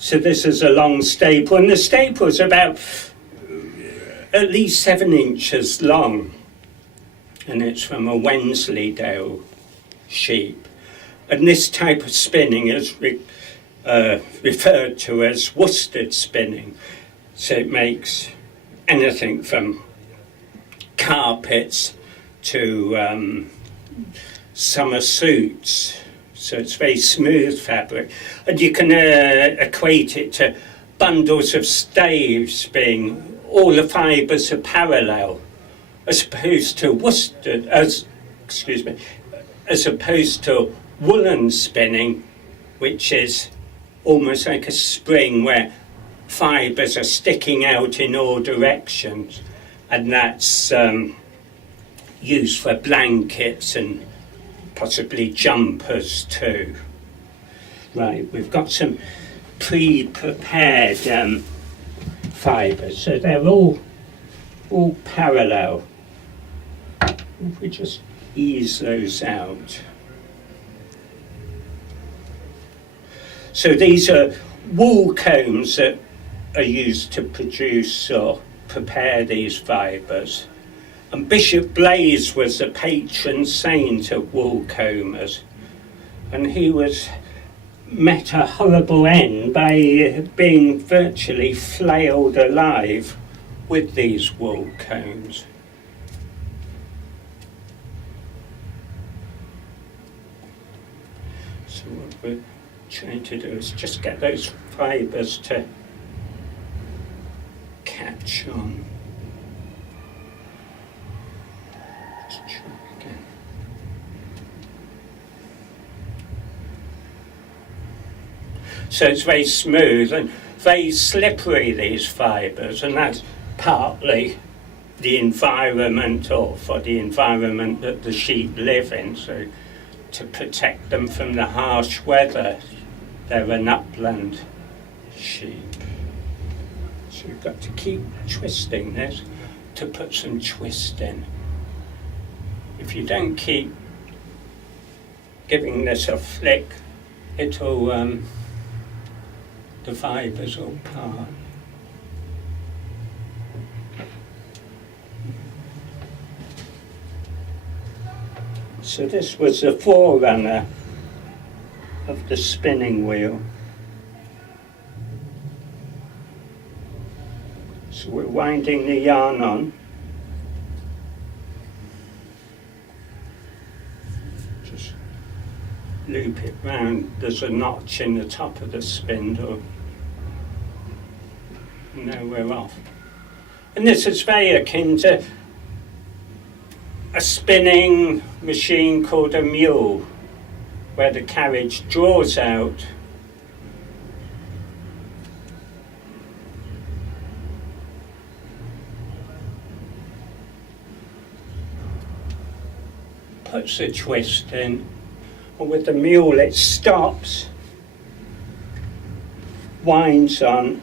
So this is a long staple, and the staple is about at least 7 inches long, and it's from a Wensleydale sheep. And this type of spinning is referred to as worsted spinning. So it makes anything from carpets to summer suits. So it's very smooth fabric. And you can equate it to bundles of staves being all the fibres are parallel, as opposed to worsted, as opposed to woolen spinning, which is almost like a spring where fibres are sticking out in all directions, and that's used for blankets and possibly jumpers too. Right, we've got some pre-prepared fibres, so they're all parallel. If we just ease those out. So these are wool combs that are used to produce or prepare these fibres. And Bishop Blaise was the patron saint of wool combers, and he met a horrible end by being virtually flailed alive with these wool combs. So what we're trying to do is just get those fibres to catch on. Let's try again. So it's very smooth and very slippery, these fibres, and that's partly the environment, or for the environment that the sheep live in, so to protect them from the harsh weather. They're an upland sheep. So you've got to keep twisting this to put some twist in. If you don't keep giving this a flick, it'll, the fibres will part. So this was the forerunner of the spinning wheel. So we're winding the yarn on. Just loop it round. There's a notch in the top of the spindle. Now we're off. And this is very akin to a spinning machine called a mule, where the carriage draws out puts a twist in, and with the mule it stops, winds on,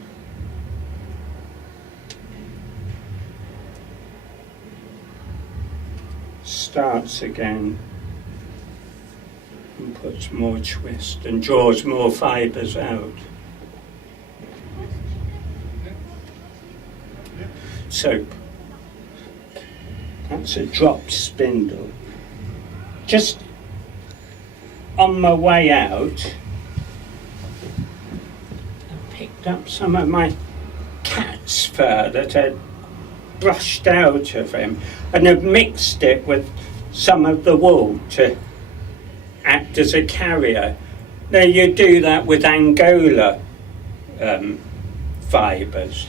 starts again, and puts more twist and draws more fibres out. So that's a drop spindle. Just on my way out, I picked up some of my cat's fur that had brushed out of him, and have mixed it with some of the wool to act as a carrier. Now you do that with Angola fibres.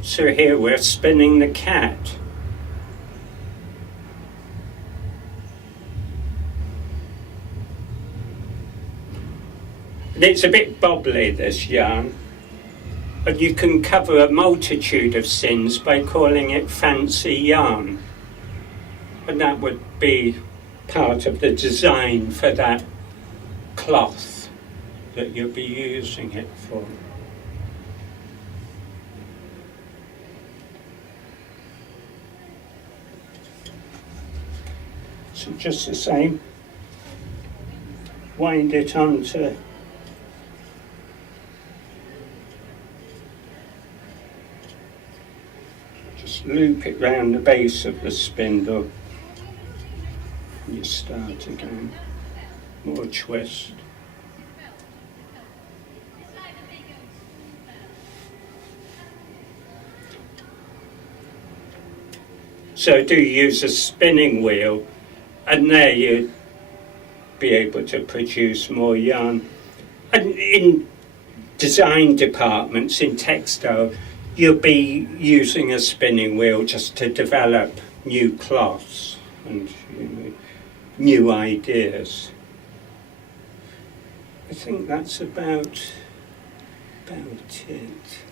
So here we're spinning the cat. And it's a bit bobbly, this yarn, and you can cover a multitude of sins by calling it fancy yarn. And that would be part of the design for that cloth that you'll be using it for. So just the same, wind it onto loop it round the base of the spindle. You start again. More twist. So do use a spinning wheel, and there you'd be able to produce more yarn. And in design departments, in textile, you'll be using a spinning wheel just to develop new cloths and new ideas. I think that's about it.